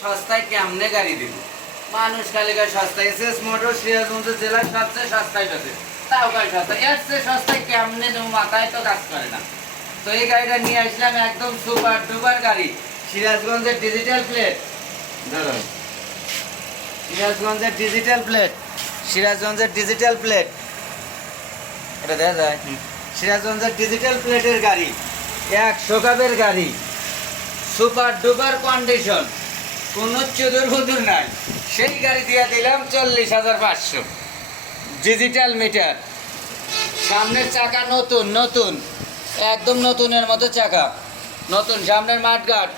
সস্তায় কেমনে গাড়ি দিব? মানুষ খালি গায়ে সস্তায় এসএস মোটর সিরাজগঞ্জ জেলার সবচেয়ে সস্তায় বেচে, তাও গাড়ি সস্তা। এর চেয়ে সস্তায় কেমনে দেবো মাথায় তো কাজ করে না। তো এই গাড়িটা নিয়ে আসলাম, একদম সুপার ডুপার গাড়ি, সিরাজগঞ্জের ডিজিটাল প্লেট। ধরুন সিরাজগঞ্জের ডিজিটাল প্লেট, সিরাজগঞ্জের ডিজিটাল প্লেট, এটা দেখা যায়। সিরাজগঞ্জের ডিজিটাল প্লেটের গাড়ি, 100 কাপের গাড়ি, সুপার ডুপার কন্ডিশন, কোনো চুদুর বুদুর নাই। সেই গাড়ি দিয়ে দিলাম 40,500। ডিজিটাল মিটার, সামনের চাকা নতুন নতুন, একদম নতুনের মতো চাকা, নতুন সামনের মাঠগাট,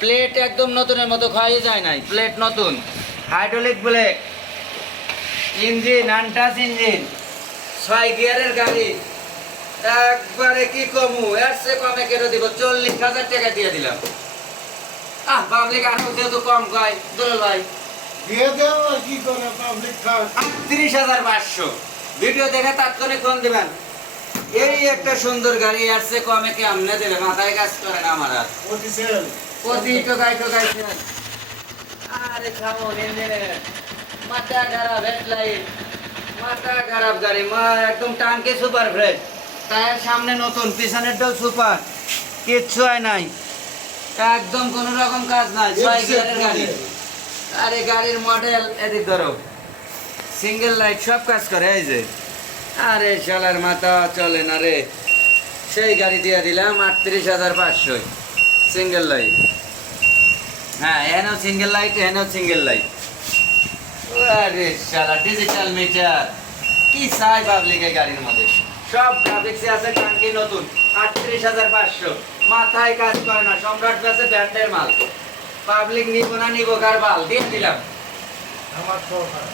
প্লেট একদম নতুনের মতো, ক্ষয়ে যায় নাই, প্লেট নতুন, hydraulic break, engine untouch engine, 6 গিয়ারের গাড়ি। একবারে কি কমু, এর চেয়ে কমে কেটে দিব, 40,000 টাকা দিয়ে দিলাম। পাবলিক আরো যেহেতু কম কয়, দুলাল ভাই দিয়ে দেও আর কি করে পাবলিক খাস 38,500। ভিডিও দেখে তাৎক্ষণিক ফোন দিবেন। এই একটা সুন্দর গাড়ি, এর চেয়ে কমে কি আমনে দেবে? মাথায় কাজ করে না আমার আর। ওটি সেল প্রতি টোকাইছেন। আরে খামো ইঞ্জিনে, মাথা খারাপ, হেডলাইট মাথা খারাপ গাড়ি, একদম টাঙ্কি সুপার ফ্রেশ, টায়ার সামনে নতুন, পিছনেরটাও সুপার, কিচ্ছু হয় নাই, একদম কোনো রকম কাজ নাই, 6 গিয়ারের গাড়ি। আরে গাড়ির মডেল এদিক ধরো, সিঙ্গেল লাইট সব কাজ করে, এই যে। আরে শালার মাথা চলে না রে। সেই গাড়ি দিয়ে দিলাম 38,500, সিঙ্গেল লাইট। হ্যাঁ, এখানেও সিঙ্গেল লাইট, এখানেও সিঙ্গেল লাইট। আরে শালা ডিজিটাল মিটার, কি চাই পাবলিক এই গাড়ির মধ্যে? সব গ্রাফিক্সে আছে, টাঙ্কি নতুন, 38,500। মাথায় কাজ করে না, সম্রাট কাছে ব্র্যান্ডের মাল। পাবলিক নিব না, নিব কার বাল, দিয়ে দিলাম। আমার সরকার